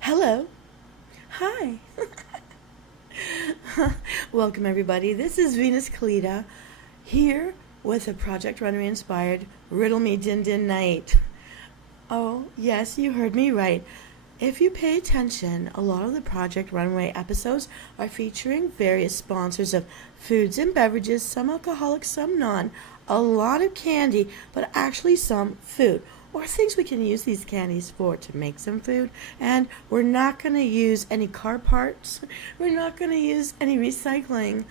Hello. Hi. Welcome everybody. This is Venus Callida here with a Project Runway inspired Riddle Me Din Din night. Oh, yes, you heard me right. If you pay attention, a lot of the Project Runway episodes are featuring various sponsors of foods and beverages, some alcoholic, some non, a lot of candy, but actually some food, or things we can use these candies for to make some food. And we're not going to use any car parts. We're not going to use any recycling.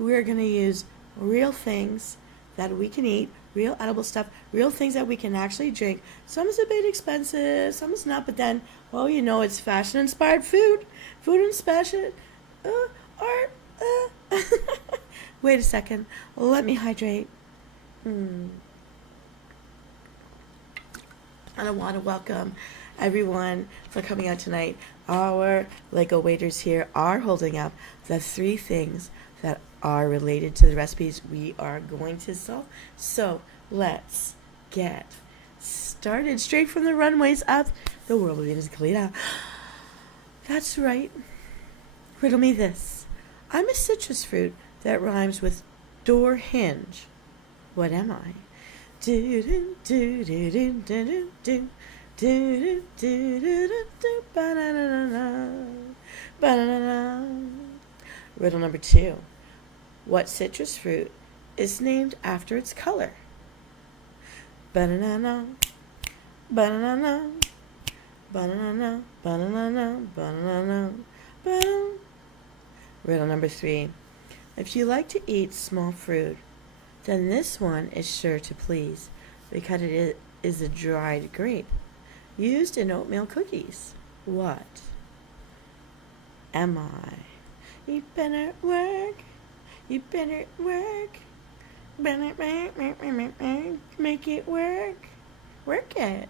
We're going to use real things that we can eat, real edible stuff, real things that we can actually drink. Some is a bit expensive, some is not, but then, well, you know, it's fashion-inspired food. Food and fashion, art. Wait a second, let me hydrate. And I want to welcome everyone for coming out tonight. Our Lego waiters here are holding up the 3 things that are related to the recipes we are going to solve. So let's get started. Straight from the runways up the world of Venus Callida. That's right. Riddle me this. I'm a citrus fruit that rhymes with door hinge. What am I? Do do do do do do do do do do do banana banana. Riddle number 2. What citrus fruit is named after its color? Banana, banana, banana, banana, banana, banana. Riddle number 3. If you like to eat small fruit, then this one is sure to please, because it is a dried grape used in oatmeal cookies. What am I? You better work. You better work. Better make it work. Work it.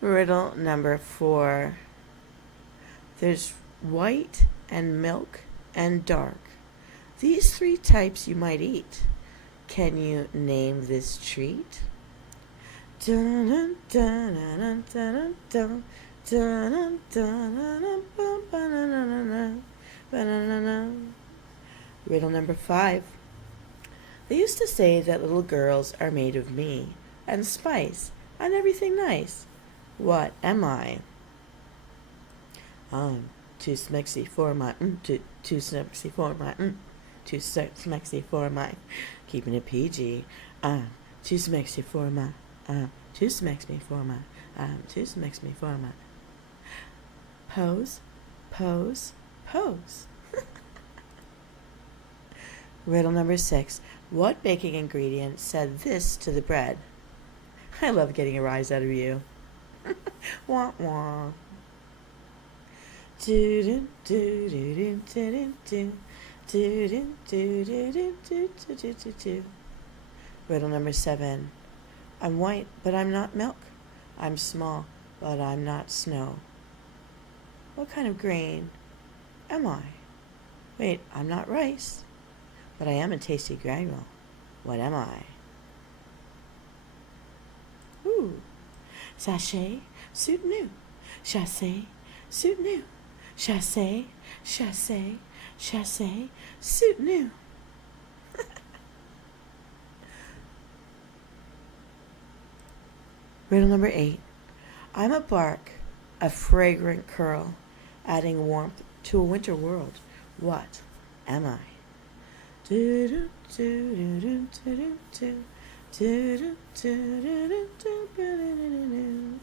Riddle number 4. There's white and milk and dark. These 3 types you might eat. Can you name this treat? Dun dun dun dun dun dun dun dun dun. Riddle number 5. They used to say that little girls are made of me and spice and everything nice. What am I? I'm too smexy for my too smexy for my too smexy for my keeping it PG. Too smexy for my too smexy for my too smexy for my pose, pose, pose. Riddle number 6. What baking ingredient said this to the bread? I love getting a rise out of you. Wah wah. Do do do do do do do do do do do do do do do. Riddle number 7. I'm white, but I'm not milk. I'm small, but I'm not snow. What kind of grain am I? Wait, I'm not rice, but I am a tasty granule. What am I? Ooh. Sachet, suit new. Chassé, suit new. Chassé, chassé, chassé, suit new. Riddle number 8. I'm a bark, a fragrant curl, adding warmth to a winter world. What am I? Do do do do do do do do do do do.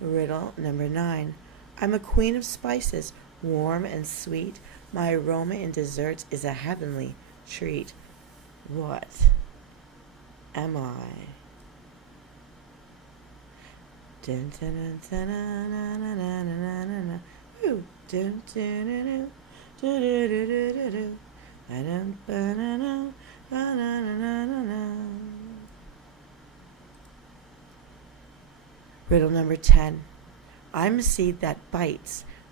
Riddle number 9. I'm a queen of spices, warm and sweet. My aroma in desserts is a heavenly treat. What am I? Dun dun dun dun dun dun dun dun dun dun. Ooh, dun dun dun dun dun dun dun dun dun dun. Riddle number 10. I'm a seed that bites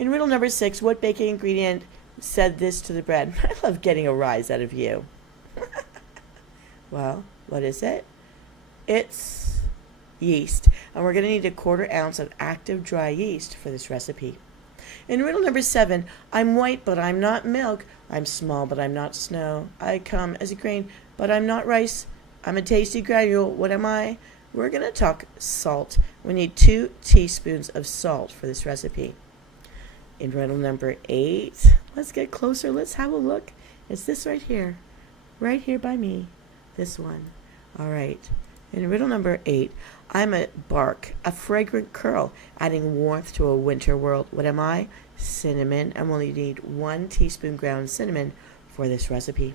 In riddle number 6, what baking ingredient said this to the bread? I love getting a rise out of you. Well, what is it? It's yeast. And we're going to need a 1/4 ounce of active dry yeast for this recipe. In riddle number 7, I'm white, but I'm not milk. I'm small, but I'm not snow. I come as a grain, but I'm not rice. I'm a tasty granule. What am I? We're going to talk salt. We need 2 teaspoons of salt for this recipe. In riddle number 8, let's get closer. Let's have a look. It's this right here by me. This one. All right. In riddle number 8, I'm a bark, a fragrant curl, adding warmth to a winter world. What am I? Cinnamon, and we'll need 1 teaspoon ground cinnamon for this recipe.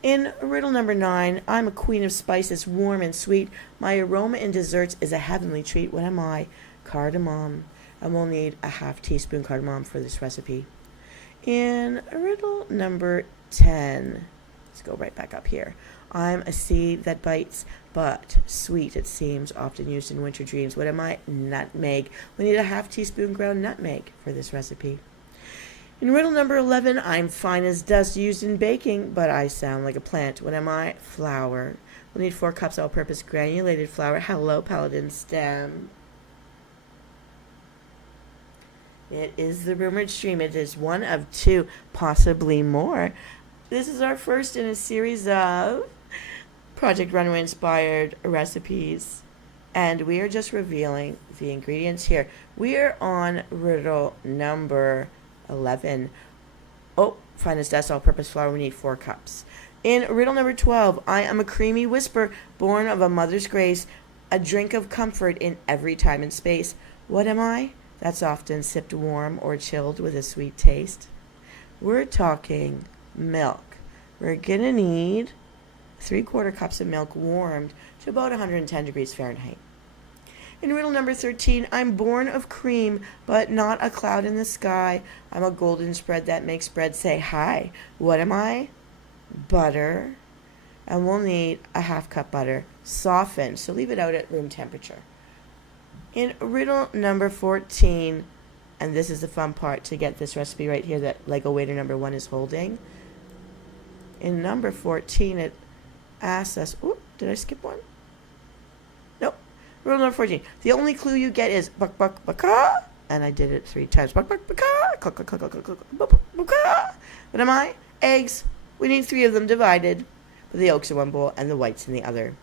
In riddle number 9, I'm a queen of spices, warm and sweet. My aroma in desserts is a heavenly treat. What am I? Cardamom, and we'll need a 1/2 teaspoon cardamom for this recipe. In riddle number 10, let's go right back up here. I'm a seed that bites, but sweet it seems, often used in winter dreams. What am I? Nutmeg. We need a 1/2 teaspoon ground nutmeg for this recipe. In riddle number 11, I'm fine as dust, used in baking, but I sound like a plant. What am I? Flour. We'll need 4 cups all-purpose granulated flour. Hello, Paladin Stem. It is the rumored stream. It is one of 2, possibly more. This is our first in a series of Project Runway inspired recipes, and we are just revealing the ingredients here. We are on riddle number 11. Oh, finest dust all-purpose flour. We need 4 cups. In riddle number 12, I am a creamy whisper born of a mother's grace, a drink of comfort in every time and space. What am I? That's often sipped warm or chilled with a sweet taste. We're talking milk. We're gonna need 3/4 cups of milk warmed to about 110 degrees Fahrenheit. In riddle number 13, I'm born of cream, but not a cloud in the sky. I'm a golden spread that makes bread say hi. What am I? Butter. And we'll need a 1/2 cup butter, softened, so leave it out at room temperature. In riddle number 14, and this is the fun part to get this recipe right here that Lego waiter number 1 is holding. In number 14, it asks us, oop, did I skip one? Nope. Rule number 14. The only clue you get is buck, buck, baka. And I did it 3 times. Buck, buck, baka. Cluck, cluck, cluck, cluck, cluck, buck, baka. What am I? Eggs. We need 3 of them divided. But the yolks in one bowl and the whites in the other.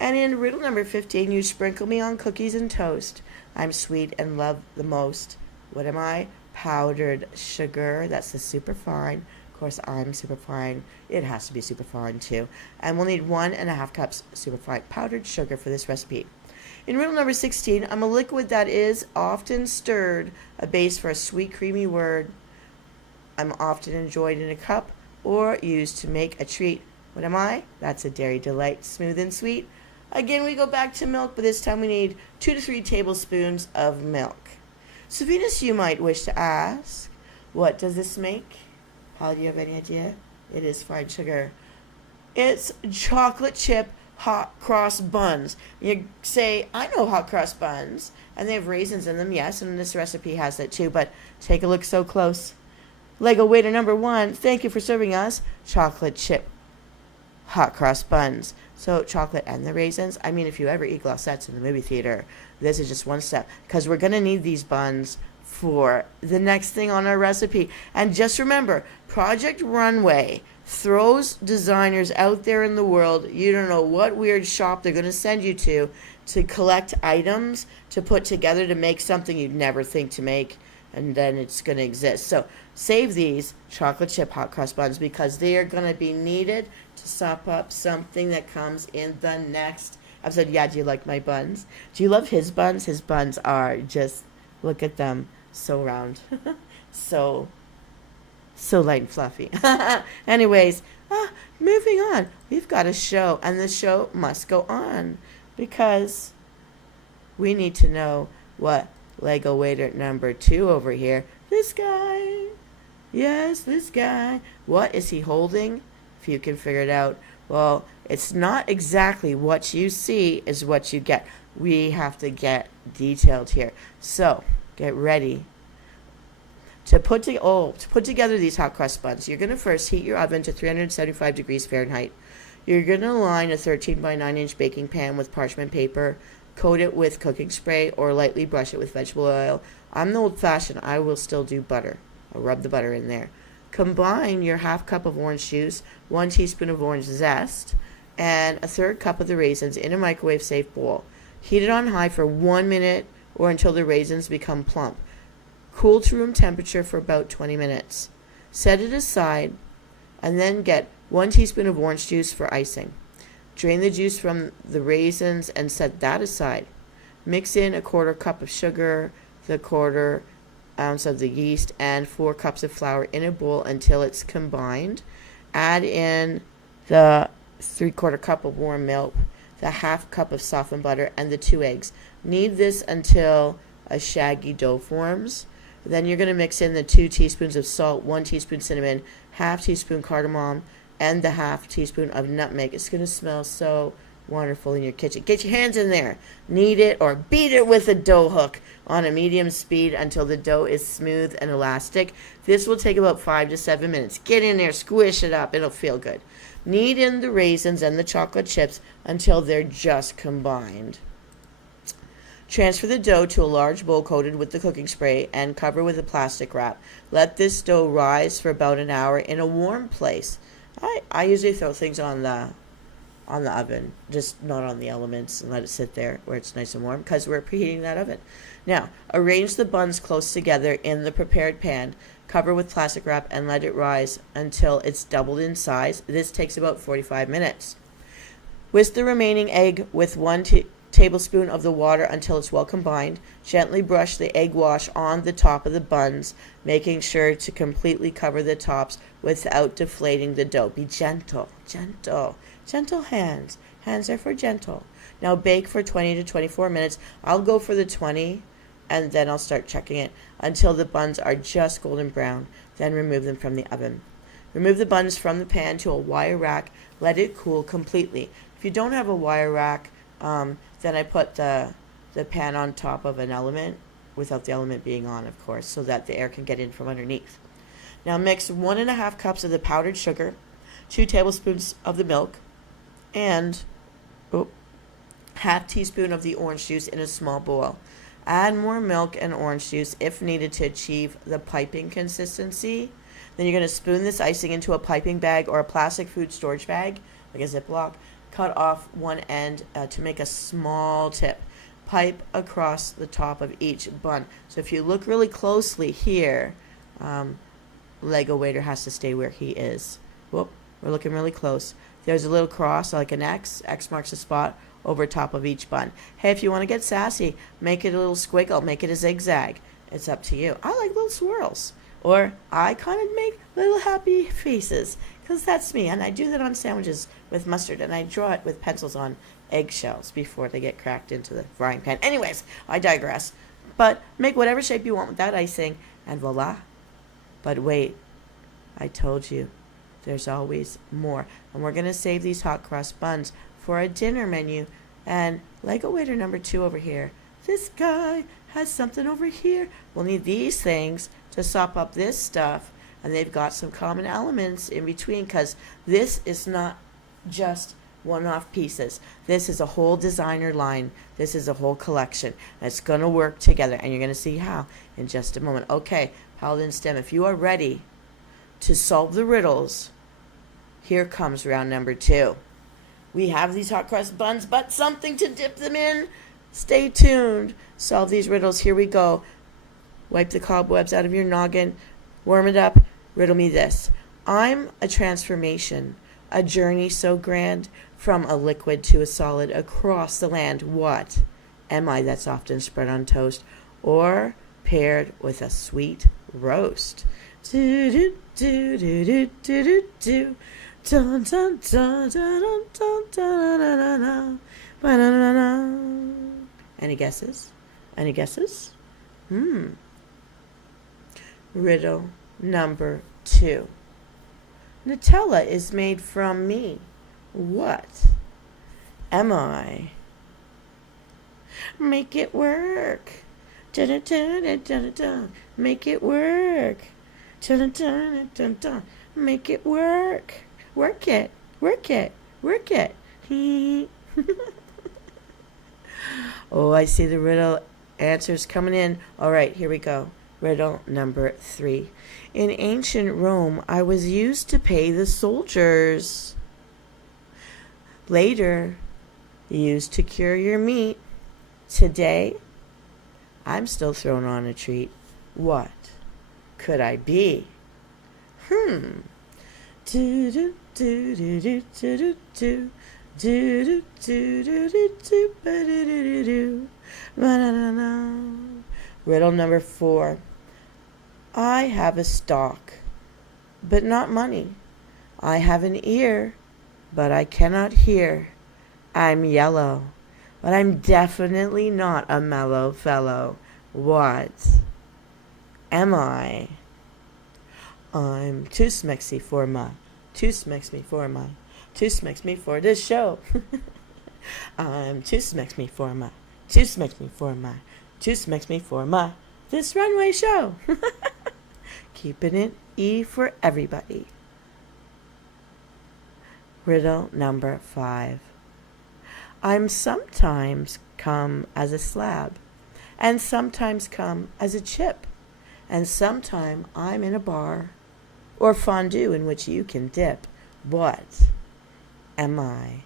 And in riddle number 15, you sprinkle me on cookies and toast. I'm sweet and love the most. What am I? Powdered sugar. That's the super fine. Of course, I'm super fine. It has to be super fine too. And we'll need 1.5 cups super fine powdered sugar for this recipe. In riddle number 16, I'm a liquid that is often stirred, a base for a sweet, creamy word. I'm often enjoyed in a cup or used to make a treat. What am I? That's a dairy delight, smooth and sweet. Again, we go back to milk, but this time we need 2 to 3 tablespoons of milk. So Venus, you might wish to ask, what does this make? Paula, do you have any idea? It is fine sugar. It's chocolate chip hot cross buns. You say, I know hot cross buns, and they have raisins in them, yes, and this recipe has that too, but take a look so close. Lego waiter number 1, thank you for serving us chocolate chip hot cross buns. So chocolate and the raisins. I mean, if you ever eat glossettes in the movie theater, this is just one step, because we're going to need these buns for the next thing on our recipe. And just remember, Project Runway throws designers out there in the world. You don't know what weird shop they're going to send you to collect items to put together to make something you'd never think to make, and then it's going to exist. So save these chocolate chip hot cross buns, because they are going to be needed to sop up something that comes in the next episode. Yeah, do you like my buns? Do you love his buns? His buns are just, look at them, so round. so light and fluffy. Anyways, moving on. We've got a show, and the show must go on, because we need to know what Lego waiter number 2 over here, this guy, yes, this guy, what is he holding? If you can figure it out. Well, it's not exactly what you see is what you get. We have to get detailed here. So get ready. To put together these hot crust buns, you're going to first heat your oven to 375 degrees Fahrenheit. You're going to line a 13 by 9 inch baking pan with parchment paper, coat it with cooking spray, or lightly brush it with vegetable oil. I'm the old-fashioned. I will still do butter. I'll rub the butter in there. Combine your half cup of orange juice, 1 teaspoon of orange zest, and a 1/3 cup of the raisins in a microwave-safe bowl. Heat it on high for 1 minute or until the raisins become plump. Cool to room temperature for about 20 minutes. Set it aside and then get 1 teaspoon of orange juice for icing. Drain the juice from the raisins and set that aside. Mix in a 1/4 cup of sugar, the 1/4 ounce of the yeast, and 4 cups of flour in a bowl until it's combined. Add in the 3/4 cup of warm milk, the 1/2 cup of softened butter, and the 2 eggs. Knead this until a shaggy dough forms. Then you're going to mix in the 2 teaspoons of salt, 1 teaspoon cinnamon, 1/2 teaspoon cardamom, and the 1/2 teaspoon of nutmeg. It's going to smell so wonderful in your kitchen. Get your hands in there. Knead it or beat it with a dough hook on a medium speed until the dough is smooth and elastic. This will take about 5 to 7 minutes. Get in there, squish it up. It'll feel good. Knead in the raisins and the chocolate chips until they're just combined. Transfer the dough to a large bowl coated with the cooking spray and cover with a plastic wrap. Let this dough rise for about an hour in a warm place. I usually throw things on the oven, just not on the elements, and let it sit there where it's nice and warm because we're preheating that oven. Now, arrange the buns close together in the prepared pan, cover with plastic wrap, and let it rise until it's doubled in size. This takes about 45 minutes. Whisk the remaining egg with 1 tablespoon of the water until it's well combined. Gently brush the egg wash on the top of the buns, making sure to completely cover the tops without deflating the dough. Be gentle, gentle. Gentle hands. Hands are for gentle. Now bake for 20 to 24 minutes. I'll go for the 20 and then I'll start checking it until the buns are just golden brown. Then remove them from the oven. Remove the buns from the pan to a wire rack. Let it cool completely. If you don't have a wire rack, then I put the pan on top of an element without the element being on, of course, so that the air can get in from underneath. Now mix 1.5 cups of the powdered sugar, 2 tablespoons of the milk, and 1/2 teaspoon of the orange juice in a small bowl. Add more milk and orange juice if needed to achieve the piping consistency. Then you're going to spoon this icing into a piping bag or a plastic food storage bag, like a Ziploc. Cut off one end to make a small tip. Pipe across the top of each bun. So if you look really closely here, Lego waiter has to stay where he is. Whoop, we're looking really close. There's a little cross, like an X. X marks a spot over top of each bun. Hey, if you want to get sassy, make it a little squiggle, make it a zigzag. It's up to you. I like little swirls. Or I kind of make little happy faces, because that's me. And I do that on sandwiches with mustard, and I draw it with pencils on eggshells before they get cracked into the frying pan. Anyways, I digress. But make whatever shape you want with that icing, and voila. But wait, I told you, there's always more. And we're going to save these hot crust buns for a dinner menu. And Lego waiter number 2 over here. This guy has something over here. We'll need these things to sop up this stuff. And they've got some common elements in between, because this is not just one-off pieces. This is a whole designer line. This is a whole collection. And it's going to work together. And you're going to see how in just a moment. Okay, Paladin STEM, if you are ready to solve the riddles, here comes round number 2. We have these hot crust buns, but something to dip them in. Stay tuned. Solve these riddles. Here we go. Wipe the cobwebs out of your noggin. Warm it up. Riddle me this. I'm a transformation, a journey so grand, from a liquid to a solid across the land. What am I that's often spread on toast or paired with a sweet roast? Do do do do do do do do. Dun dun dun dun dun dun dun dun. Any guesses? Any guesses? Riddle number 2. Nutella is made from me. What am I? Make it work. Dun-dun-dun-dun-dun-dun. Make it work. Dun-dun-dun-dun-dun. Make it work. Work it. Work it. Work it. Oh, I see the riddle answers coming in. All right, here we go. Riddle number 3. In ancient Rome, I was used to pay the soldiers. Later, used to cure your meat. Today, I'm still thrown on a treat. What could I be? Do do do do do do do do. Do do do do do do do do do. Riddle number 4. I have a stalk, but not money. I have an ear, but I cannot hear. I'm yellow, but I'm definitely not a mellow fellow. What am I? I'm too smexy for my, too smexy for my, too smexy for this show. I'm too smexy for my, too smexy for my, too smexy for my, this runway show. Keeping it E for everybody. Riddle number 5. I'm sometimes come as a slab, and sometimes come as a chip, and sometime I'm in a bar, or fondue in which you can dip. What am I?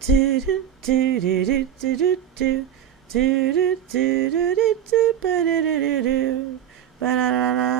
Do do do do do do do do. Do do do do do do ba do do do do ba da da da.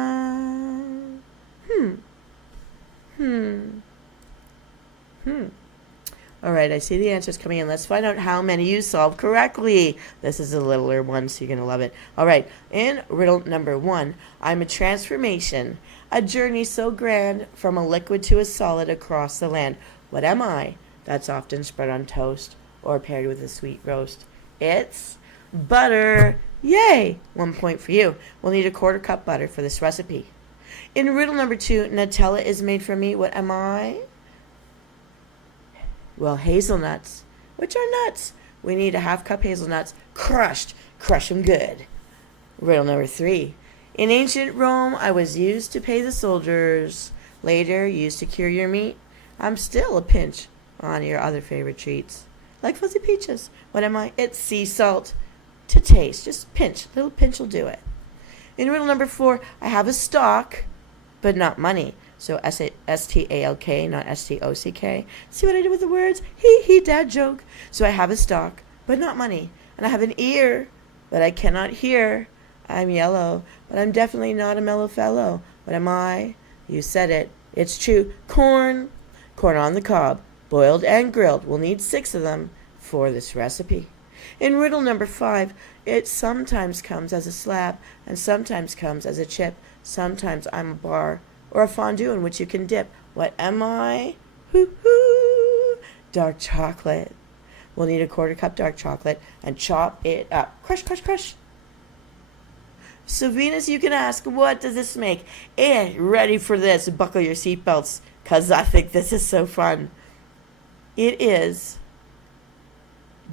All right, I see the answers coming in. Let's find out how many you solved correctly. This is a littler one, so you're going to love it. All right, in riddle number 1, I'm a transformation, a journey so grand from a liquid to a solid across the land. What am I? That's often spread on toast or paired with a sweet roast. It's butter. Yay! 1 point for you. We'll need a 1/4 cup butter for this recipe. In riddle number 2, Nutella is made from me. What am I? Well, hazelnuts. Which are nuts? We need a 1/2 cup hazelnuts, crushed. Crush them good. Riddle number 3. In ancient Rome, I was used to pay the soldiers. Later, used to cure your meat. I'm still a pinch on your other favorite treats. Like fuzzy peaches. What am I? It's sea salt. To taste. Just pinch. Little pinch will do it. In riddle number 4, I have a stock, but not money. So S-T-A-L-K, not S-T-O-C-K. See what I did with the words? Hee, dad joke. So I have a stock, but not money. And I have an ear, but I cannot hear. I'm yellow, but I'm definitely not a mellow fellow. What am I? You said it. It's true. Corn. Corn on the cob, boiled and grilled. We'll need 6 of them for this recipe. In riddle number 5, it sometimes comes as a slab and sometimes comes as a chip. Sometimes I'm a bar or a fondue in which you can dip. What am I? Hoo-hoo! Dark chocolate. We'll need a 1/4 cup dark chocolate and chop it up. Crush, crush, crush. So Venus, you can ask, what does this make? Ready for this. Buckle your seatbelts, because I think this is so fun. It is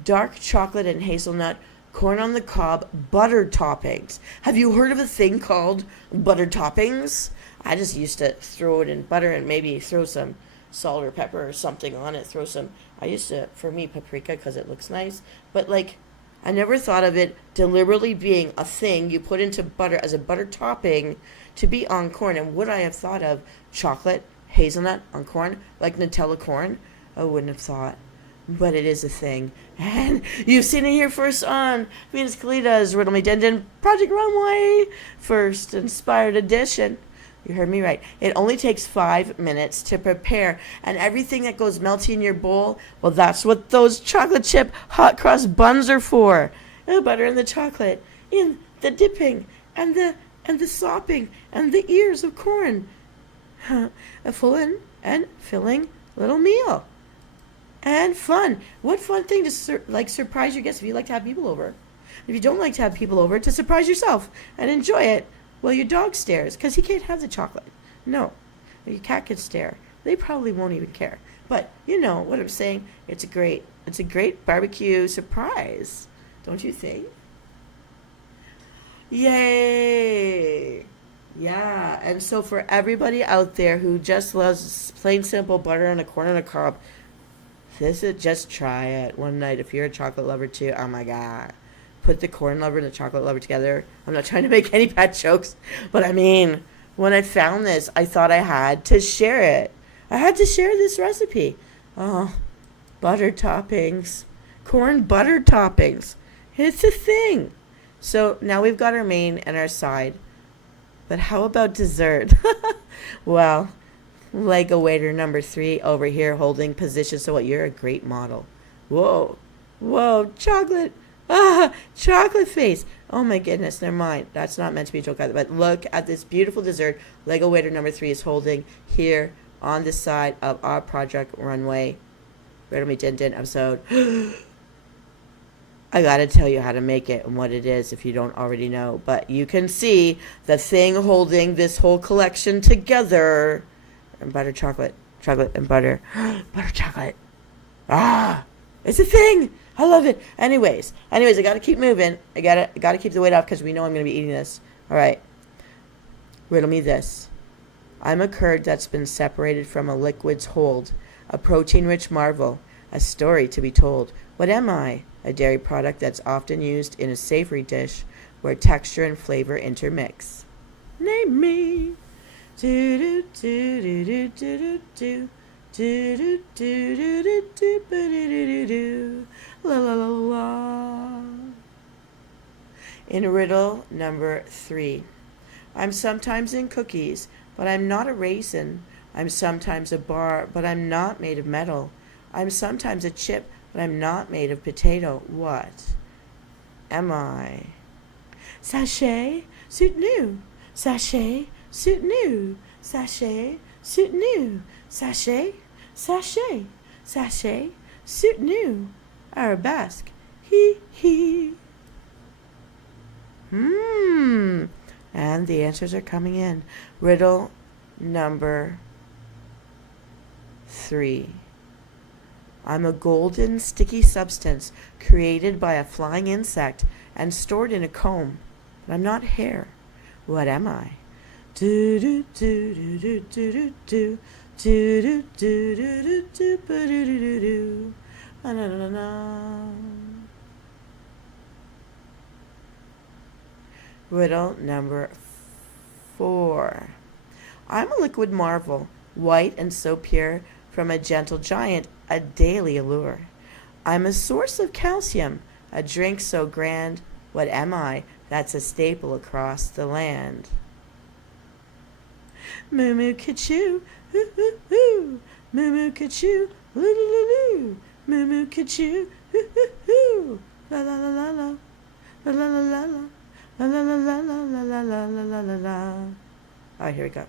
dark chocolate and hazelnut, corn on the cob, butter toppings. Have you heard of a thing called butter toppings? I just used to throw it in butter and maybe throw some salt or pepper or something on it. I used to, for me, paprika because it looks nice. But I never thought of it deliberately being a thing you put into butter as a butter topping to be on corn. And would I have thought of chocolate, hazelnut on corn, like Nutella corn? I wouldn't have thought. But it is a thing. And you've seen it here first on Venus Callida's Riddle Me Din Din Project Runway, first inspired edition. You heard me right. It only takes 5 minutes to prepare, and everything that goes melty in your bowl, well, that's what those chocolate chip hot cross buns are for. The butter and the chocolate, in the dipping, and the sopping, and the ears of corn. A full and filling little meal. And fun. What fun thing to surprise your guests if you like to have people over. If you don't like to have people over, to surprise yourself and enjoy it while your dog stares, because he can't have the chocolate. No. If your cat could stare, they probably won't even care. But you know what I'm saying. It's a great barbecue surprise. Don't you think? Yay! Yeah, and so for everybody out there who just loves plain simple butter on a corn on a cob, this is just try it one night. If you're a chocolate lover too, oh my god. Put the corn lover and the chocolate lover together. I'm not trying to make any bad jokes, but I mean, when I found this, I thought I had to share it. I had to share this recipe. Oh, butter toppings. Corn butter toppings. It's a thing. So now we've got our main and our side. But how about dessert? Well, Lego waiter number 3 over here holding position. So what? You're a great model. Whoa. Whoa. Chocolate. Chocolate face. Oh my goodness. Never mind. That's not meant to be a joke either. But look at this beautiful dessert Lego waiter number 3 is holding here on the side of our Project Runway Riddle Me Din Din episode. I gotta tell you how to make it and what it is if you don't already know. But you can see the thing holding this whole collection together. And butter chocolate. Chocolate and butter. Butter chocolate. It's a thing. I love it. Anyways, I gotta keep moving. I gotta keep the weight off because we know I'm gonna be eating this. Alright. Riddle me this. I'm a curd that's been separated from a liquid's hold. A protein-rich marvel. A story to be told. What am I? A dairy product that's often used in a savory dish where texture and flavor intermix. Name me. Do do do do do do do do do do do do do la la la la. In riddle number 3, I'm sometimes in cookies, but I'm not a raisin. I'm sometimes a bar, but I'm not made of metal. I'm sometimes a chip, but I'm not made of potato. What am I? Sachet, suit new. Sachet, suit new. Sachet, suit new. Sachet, sachet, sachet, suit new. Arabesque. Hee hee. And the answers are coming in. Riddle number 3. I'm a golden, sticky substance created by a flying insect and stored in a comb. But I'm not hair. What am I? Do do do do do do do do do do do do do do do. Riddle number 4. I'm a liquid marvel, white and so pure, from a gentle giant, a daily allure. I'm a source of calcium, a drink so grand. What am I? That's a staple across the land. Moo moo ka-choo, hoo hoo hoo. Moo moo ka-choo, loo loo loo loo. Moo moo ka-choo, hoo hoo hoo. La la la la la. La la la la la. La la la la la la la la la la la. All right, here we go.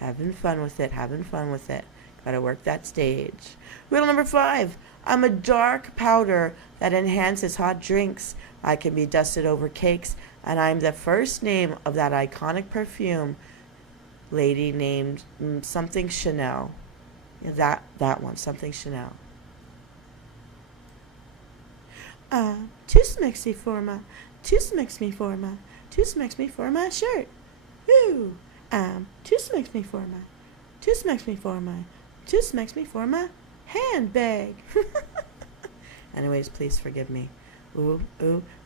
Having fun with it, Gotta work that stage. Riddle number 5. I'm a dark powder that enhances hot drinks. I can be dusted over cakes, and I'm the first name of that iconic perfume lady named something Chanel. That one, something Chanel. Too smexy for my shirt. Woo! Too smexy for my handbag. Anyways, please forgive me. Ooh,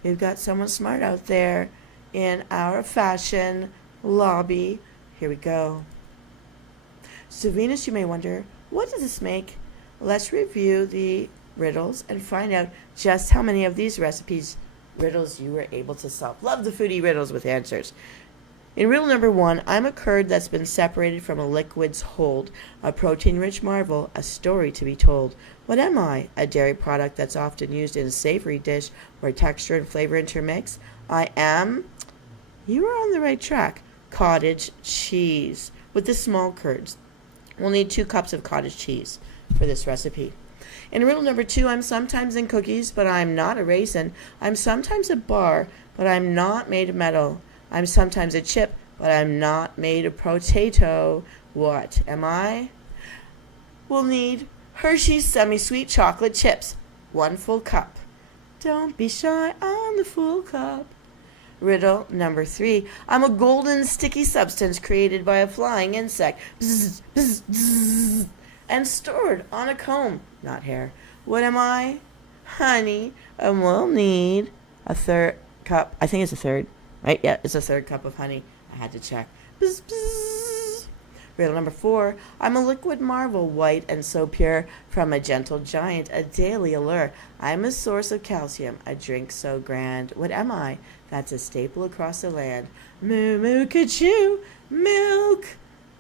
we've got someone smart out there in our fashion lobby. Here we go. So Venus, you may wonder, what does this make? Let's review the riddles and find out just how many of these riddles you were able to solve. Love the foodie riddles with answers. In riddle number 1, I'm a curd that's been separated from a liquid's hold, a protein-rich marvel, a story to be told. What am I? A dairy product that's often used in a savory dish where texture and flavor intermix. I am, you are on the right track, cottage cheese with the small curds. We'll need 2 cups of cottage cheese for this recipe. In riddle number 2, I'm sometimes in cookies, but I'm not a raisin. I'm sometimes a bar, but I'm not made of metal. I'm sometimes a chip, but I'm not made of potato. What am I? We'll need Hershey's semi-sweet chocolate chips. 1 full cup. Don't be shy on the full cup. Riddle number 3. I'm a golden sticky substance created by a flying insect. Bzz, bzz, bzz, and stored on a comb, not hair. What am I? Honey. And we'll need a 3rd cup. I think it's a 3rd. Right? Yeah, it's a 3rd cup of honey. I had to check. Bzz, bzz. Riddle number 4. I'm a liquid marvel, white and so pure, from a gentle giant, a daily allure. I'm a source of calcium, a drink so grand. What am I? That's a staple across the land. Moo moo ka-choo, milk.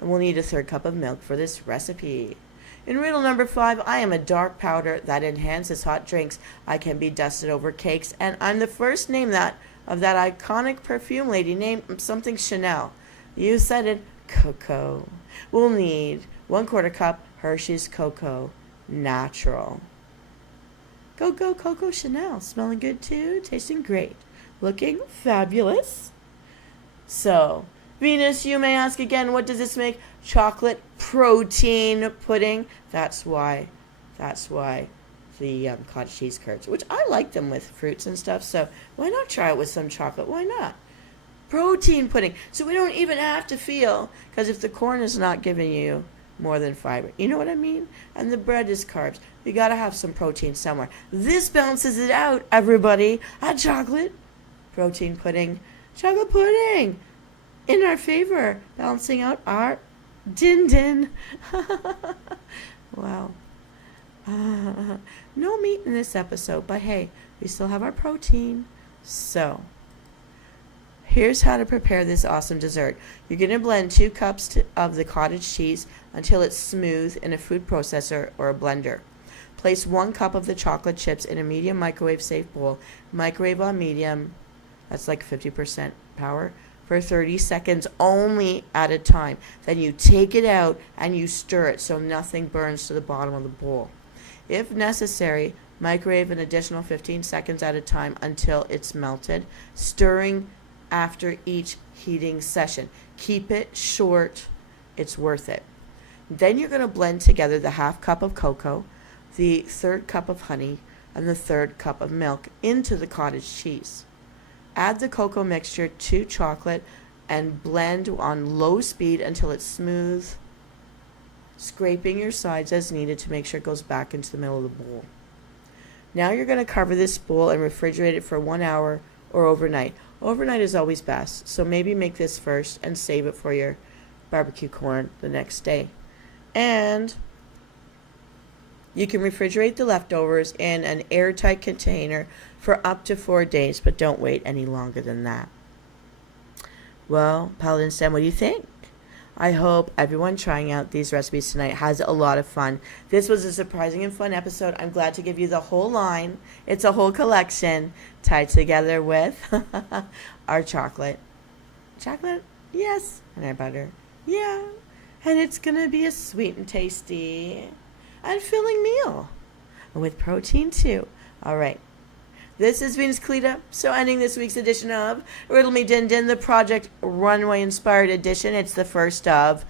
And we'll need a 3rd cup of milk for this recipe. In riddle number 5, I am a dark powder that enhances hot drinks. I can be dusted over cakes, and I'm the first name of that iconic perfume lady named something Chanel. You said it, cocoa. We'll need 1/4 cup Hershey's Cocoa Natural. Go, go, Coco Chanel. Smelling good too, tasting great, looking fabulous. So, Venus, you may ask again, what does this make? Chocolate protein pudding. That's why the cottage cheese curds, which I like them with fruits and stuff, so why not try it with some chocolate? Why not? Protein pudding. So we don't even have to feel, because if the corn is not giving you more than fiber, you know what I mean? And the bread is carbs. You got to have some protein somewhere. This balances it out, everybody. A chocolate protein pudding. Chocolate pudding in our favor, balancing out our din-din. Wow. No meat in this episode, but hey, we still have our protein. So, here's how to prepare this awesome dessert. You're going to blend 2 cups of the cottage cheese until it's smooth in a food processor or a blender. Place 1 cup of the chocolate chips in a medium microwave safe bowl. Microwave on medium, that's like 50% power, for 30 seconds only at a time. Then you take it out and you stir it so nothing burns to the bottom of the bowl. If necessary, microwave an additional 15 seconds at a time until it's melted, stirring after each heating session. Keep it short. It's worth it. Then you're going to blend together the 1/2 cup of cocoa, the 3rd cup of honey, and the 3rd cup of milk into the cottage cheese. Add the cocoa mixture to chocolate and blend on low speed until it's smooth, scraping your sides as needed to make sure it goes back into the middle of the bowl. Now you're going to cover this bowl and refrigerate it for 1 hour or overnight. Overnight is always best, so maybe make this first and save it for your barbecue corn the next day. And you can refrigerate the leftovers in an airtight container for up to 4 days, but don't wait any longer than that. Well, Paladin Stem, what do you think? I hope everyone trying out these recipes tonight has a lot of fun. This was a surprising and fun episode. I'm glad to give you the whole line. It's a whole collection tied together with our chocolate. Chocolate? Yes. And our butter? Yeah. And it's going to be a sweet and tasty and filling meal. With protein too. All right. This is Venus Callida, so ending this week's edition of Riddle Me Din Din, the Project Runway inspired edition. It's the first of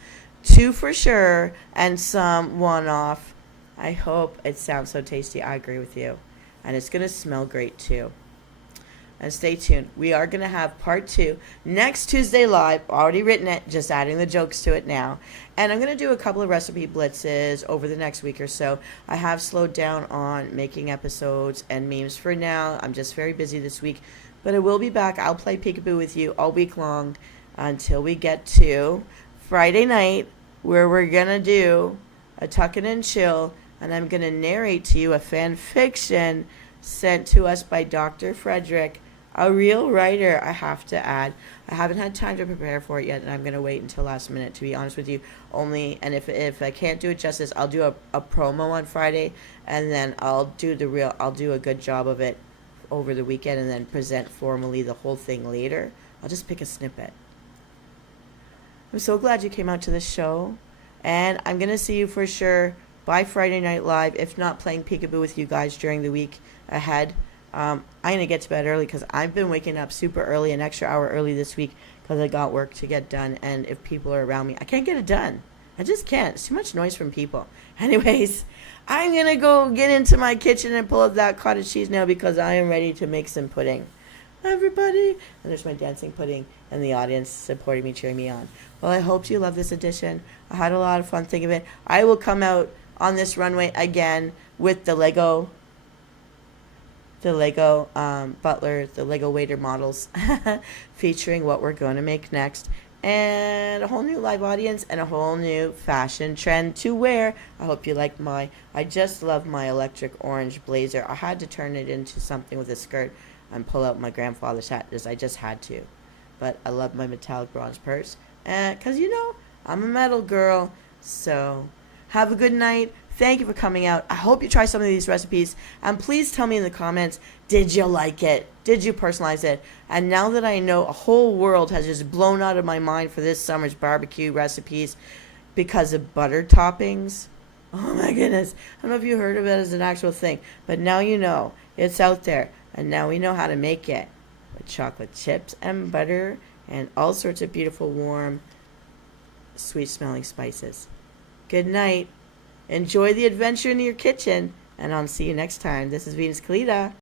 2 for sure and some one-off. I hope it sounds so tasty. I agree with you. And it's going to smell great too. And stay tuned. We are going to have part 2 next Tuesday live. Already written it, just adding the jokes to it now. And I'm going to do a couple of recipe blitzes over the next week or so. I have slowed down on making episodes and memes for now. I'm just very busy this week. But I will be back. I'll play peekaboo with you all week long until we get to Friday night, where we're going to do a tuck-in and chill. And I'm going to narrate to you a fan fiction sent to us by Dr. Frederick, a real writer, I have to add. I haven't had time to prepare for it yet, and I'm going to wait until last minute, to be honest with you. And if I can't do it justice, I'll do a promo on Friday, and then I'll do a good job of it over the weekend, and then present formally the whole thing later. I'll just pick a snippet. I'm so glad you came out to this show, and I'm going to see you for sure by Friday Night Live, if not playing peekaboo with you guys during the week ahead. I'm going to get to bed early because I've been waking up super early, an extra hour early this week because I got work to get done. And if people are around me, I can't get it done. I just can't. It's too much noise from people. Anyways, I'm going to go get into my kitchen and pull out that cottage cheese now because I am ready to make some pudding. Everybody. And there's my dancing pudding and the audience supporting me, cheering me on. Well, I hope you love this edition. I had a lot of fun thinking of it. I will come out on this runway again with the Lego butler, the Lego waiter models, featuring what we're going to make next, and a whole new live audience and a whole new fashion trend to wear. I hope you like I just love my electric orange blazer. I had to turn it into something with a skirt and pull out my grandfather's hat, I just had to. But I love my metallic bronze purse, because, I'm a metal girl. So have a good night. Thank you for coming out. I hope you try some of these recipes. And please tell me in the comments, did you like it? Did you personalize it? And now that I know a whole world has just blown out of my mind for this summer's barbecue recipes because of butter toppings. Oh my goodness. I don't know if you heard of it as an actual thing. But now you know. It's out there. And now we know how to make it. With chocolate chips and butter and all sorts of beautiful, warm, sweet-smelling spices. Good night. Enjoy the adventure in your kitchen, and I'll see you next time. This is Venus Callida.